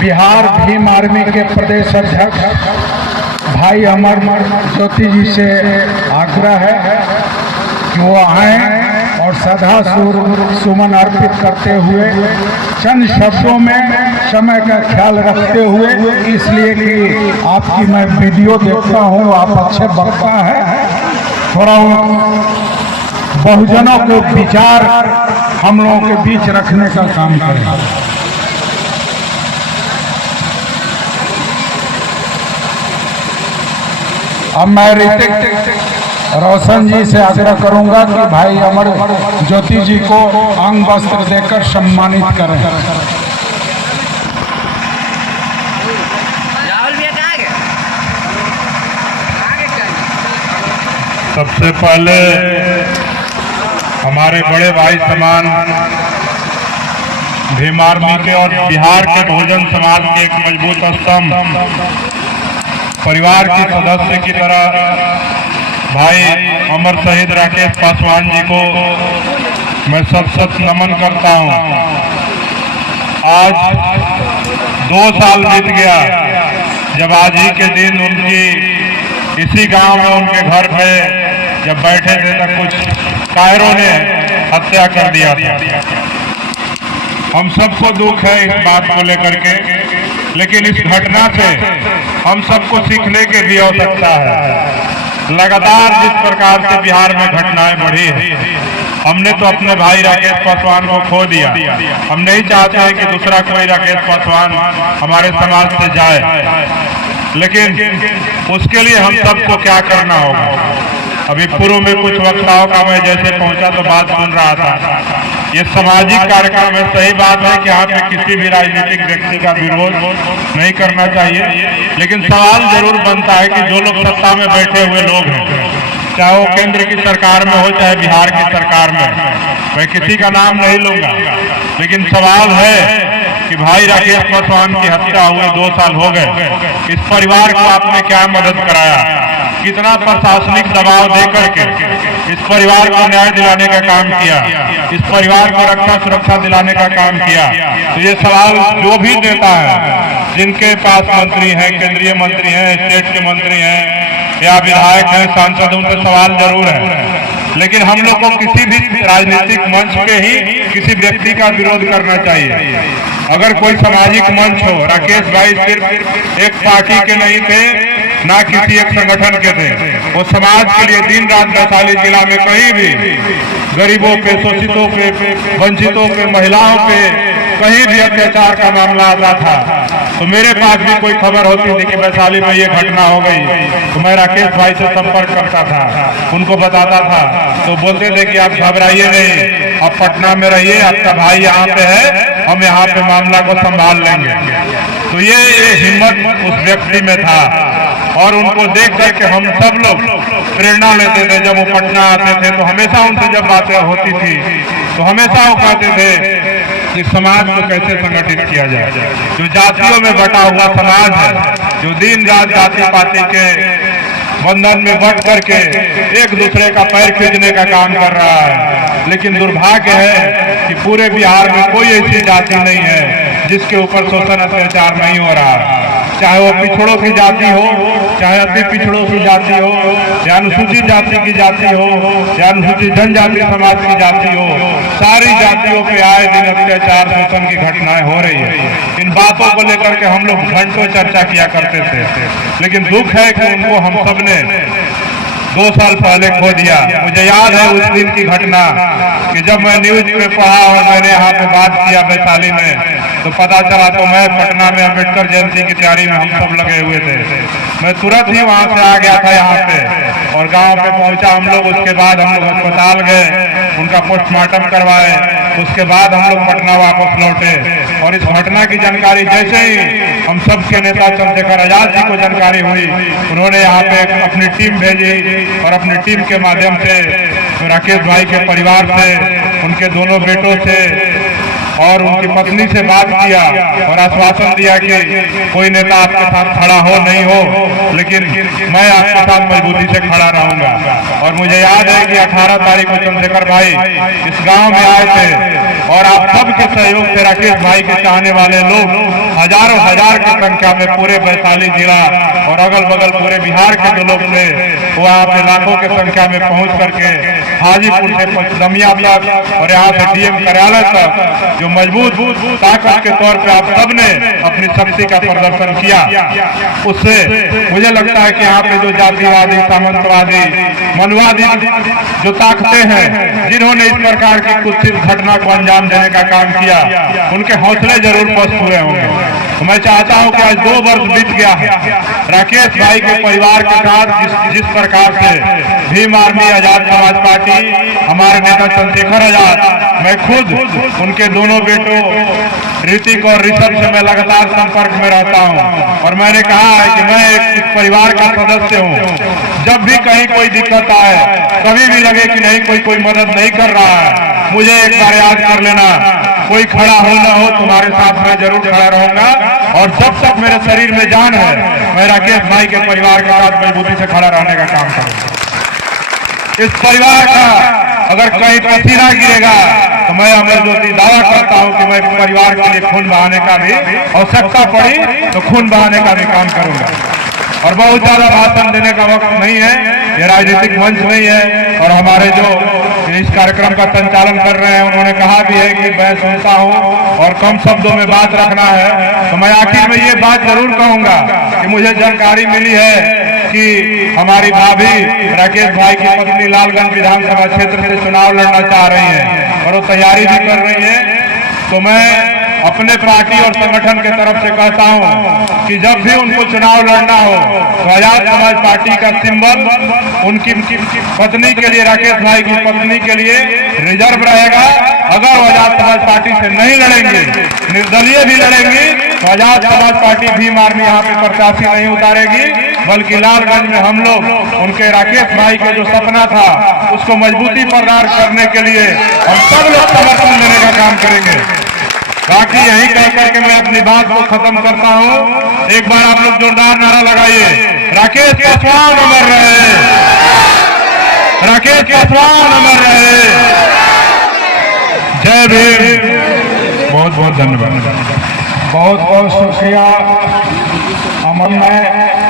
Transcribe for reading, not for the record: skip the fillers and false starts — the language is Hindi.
बिहार भीम आर्मी के प्रदेश अध्यक्ष भाई अमर ज्योति जी से आग्रह है कि वो आए और सदा सुमन अर्पित करते हुए चंद शब्दों में समय का ख्याल रखते हुए, इसलिए कि आपकी मैं वीडियो देखता हूँ, आप अच्छे वक्ता हैं, थोड़ा बहुजनों के विचार हम लोगों के बीच रखने का काम करें। अब मैं ऋतिक रोशन जी से आग्रह करूंगा कि भाई अमर ज्योति जी को अंग वस्त्र देकर सम्मानित करें। सबसे पहले हमारे बड़े भाई समान भीम आर्मी के और बिहार के बहुजन समाज के एक मजबूत स्तंभ, परिवार के सदस्य की तरह भाई अमर शहीद राकेश पासवान जी को मैं सत नमन करता हूं। आज 2 साल बीत गया जब आज ही के दिन उनकी इसी गांव में उनके घर पे जब बैठे थे तब कुछ कायरों ने हत्या कर दिया था। हम सबको दुख है इस बात को लेकर के, लेकिन इस घटना से हम सबको सीखने की भी आवश्यकता है। लगातार जिस प्रकार से बिहार में घटनाएं बढ़ी है, हमने तो अपने भाई राकेश पासवान को खो दिया। हम नहीं चाहते हैं कि दूसरा कोई राकेश पासवान हमारे समाज से जाए, लेकिन उसके लिए हम सबको क्या करना होगा। अभी पूर्व में कुछ वक्ताओं का मैं जैसे पहुंचा तो बात सुन रहा था, ये सामाजिक कार्यक्रम है। सही बात है कि यहाँ पे किसी भी राजनीतिक व्यक्ति का विरोध नहीं करना चाहिए, लेकिन सवाल जरूर बनता है कि जो लोग सत्ता में बैठे हुए लोग हैं, चाहे वो केंद्र की सरकार में हो चाहे बिहार की सरकार में, मैं किसी का नाम नहीं लूंगा, लेकिन सवाल है कि भाई राकेश पासवान की हत्या हुए 2 साल हो गए, इस परिवार को आपने क्या मदद कराया, कितना प्रशासनिक दबाव देकर के इस परिवार को न्याय दिलाने का काम किया, इस परिवार को रक्षा सुरक्षा दिलाने का काम किया। तो ये सवाल जो भी देता है, जिनके पास मंत्री हैं, केंद्रीय मंत्री हैं, स्टेट के मंत्री हैं या विधायक हैं, सांसद, उनसे सवाल जरूर है, लेकिन हम लोग को किसी भी राजनीतिक मंच पे ही किसी व्यक्ति का विरोध करना चाहिए। अगर कोई सामाजिक मंच हो, राकेश भाई सिर्फ एक पार्टी के नहीं थे, ना किसी एक संगठन के थे, वो समाज के लिए दिन रात वैशाली जिला में कहीं भी गरीबों पे, शोषितों पे, वंचितों पे, महिलाओं पे कहीं भी अत्याचार का मामला आता था तो मेरे पास भी कोई खबर होती थी कि वैशाली में ये घटना हो गई, तो मैं राकेश भाई से संपर्क करता था, उनको बताता था, तो बोलते थे कि आप घबराइए नहीं, आप पटना में रहिए, आपका भाई यहाँ पे है, हम यहाँ पे मामला को संभाल लेंगे। तो ये हिम्मत उस व्यक्ति में था और उनको देख करके हम सब लोग प्रेरणा लेते थे। जब वो पटना आते थे तो हमेशा उनसे जब बातें होती थी तो हमेशा वो कहते थे कि समाज को कैसे संगठित किया जाए। जो जातियों में बटा हुआ समाज है, जो दिन रात जाति पाति के बंधन में बट करके एक दूसरे का पैर खींचने का काम कर रहा है, लेकिन दुर्भाग्य है कि पूरे बिहार में कोई ऐसी जाति नहीं है जिसके ऊपर शोषण अत्याचार नहीं हो रहा है। चाहे वो पिछड़ों की जाति हो, चाहे अति पिछड़ों की जाति हो, या अनुसूचित जाति की जाति हो, या अनुसूचित जनजाति समाज की जाति हो, सारी जातियों पे आए दिन अत्याचार शोषण की घटनाएं हो रही है। इन बातों को लेकर के हम लोग घंटों चर्चा किया करते थे, लेकिन दुख है कि उनको हम सब ने 2 साल पहले खो दिया। मुझे याद है उस दिन की घटना कि जब मैं न्यूज में पढ़ा और मैंने यहाँ पे बात किया वैशाली में, तो पता चला तो मैं पटना में अम्बेडकर जयंती की तैयारी में हम सब लगे हुए थे। मैं तुरंत ही वहाँ से आ गया था यहाँ पे और गांव पे पहुँचा हम लोग। उसके बाद हम लोग अस्पताल गए, उनका पोस्टमार्टम करवाए, उसके बाद हम लोग पटना वापस लौटे। और इस घटना की जानकारी जैसे ही हम सब के नेता चंद्रशेखर आजाद जी को जानकारी हुई, उन्होंने यहाँ पे अपनी टीम भेजी और अपनी टीम के माध्यम से राकेश भाई के परिवार से, उनके दोनों बेटों से और उनकी पत्नी से बात किया और आश्वासन दिया कि कोई नेता आपके साथ खड़ा हो नहीं हो, लेकिन मैं आपके साथ मजबूती से खड़ा रहूंगा। और मुझे याद है कि 18 तारीख को चंद्रशेखर भाई इस गांव में आए थे और आप सबके सहयोग से राकेश भाई के चाहने वाले लोग हजारों हजार की संख्या में पूरे वैशाली जिला और अगल बगल पूरे बिहार के जो लोग थे वो आपने लाखों की संख्या में पहुंच करके हाजीपुर से पचदमिया तक और यहाँ से डीएम कार्यालय तक जो मजबूत ताकत के तौर पे आप सबने अपनी शक्ति का प्रदर्शन किया, उससे मुझे लगता है कि यहाँ पे जो जातिवादी, सामंतवादी, मनवादी जो ताकतें हैं जिन्होंने इस प्रकार की कुत्सित घटना को अंजाम देने का काम किया, उनके हौसले जरूर पस्त हुए होंगे। तो मैं चाहता हूं कि आज 2 वर्ष बीत गया है, राकेश भाई के परिवार के साथ जिस प्रकार से भीम आर्मी, आजाद समाज पार्टी, हमारे नेता चंद्रशेखर आजाद, मैं खुद उनके दोनों बेटों ऋतिक और ऋषभ से मैं लगातार संपर्क में रहता हूं और मैंने कहा है कि मैं एक परिवार का सदस्य हूं। जब भी कहीं कोई दिक्कत आए, कभी भी लगे कि नहीं कोई मदद नहीं कर रहा है, मुझे एक बार याद कर लेना, कोई खड़ा हो ना हो, तुम्हारे साथ मैं जरूर खड़ा रहूंगा और जब तक मेरे शरीर में जान है मैं राकेश भाई के परिवार के साथ मजबूती से खड़ा रहने का काम करूंगा। इस परिवार का अगर कहीं पसीना गिरेगा तो मैं अमर ज्योति दावा करता हूं कि मैं परिवार के लिए खून बहाने का भी आवश्यकता पड़ी तो खून बहाने का भी काम करूंगा। और बहुत ज्यादा भाषण देने का वक्त नहीं है, ये राजनीतिक मंच नहीं है और हमारे जो इस कार्यक्रम का संचालन कर रहे हैं उन्होंने कहा भी है कि मैं सुनता हूं और कम शब्दों में बात रखना है। तो मैं आखिर में ये बात जरूर कहूंगा कि मुझे जानकारी मिली है कि हमारी भाभी राकेश भाई की पत्नी लालगंज विधानसभा क्षेत्र से चुनाव लड़ना चाह रही है और वो तैयारी भी कर रही है। तो मैं अपने पार्टी और संगठन के तरफ से कहता हूं कि जब भी उनको चुनाव लड़ना हो तो आजाद समाज पार्टी का सिंबल उनकी पत्नी के लिए, राकेश भाई की पत्नी के लिए रिजर्व रहेगा। अगर वो आजाद समाज पार्टी से नहीं लड़ेंगे, निर्दलीय भी लड़ेंगे, तो आजाद समाज पार्टी भीम आर्मी यहाँ पे प्रत्याशी नहीं उतारेगी, बल्कि लालगंज में हम लोग उनके राकेश भाई का जो सपना था उसको मजबूती प्रदान करने के लिए हम सब लोग समर्थन देने का काम करेंगे। बाकी यही कहकर के मैं अपनी बात को खत्म करता हूं। एक बार आप लोग जोरदार नारा लगाइए, राकेश पासवान अमर रहे, राकेश पासवान अमर रहे। जय भीम। बहुत बहुत धन्यवाद। बहुत बहुत शुक्रिया। अमर में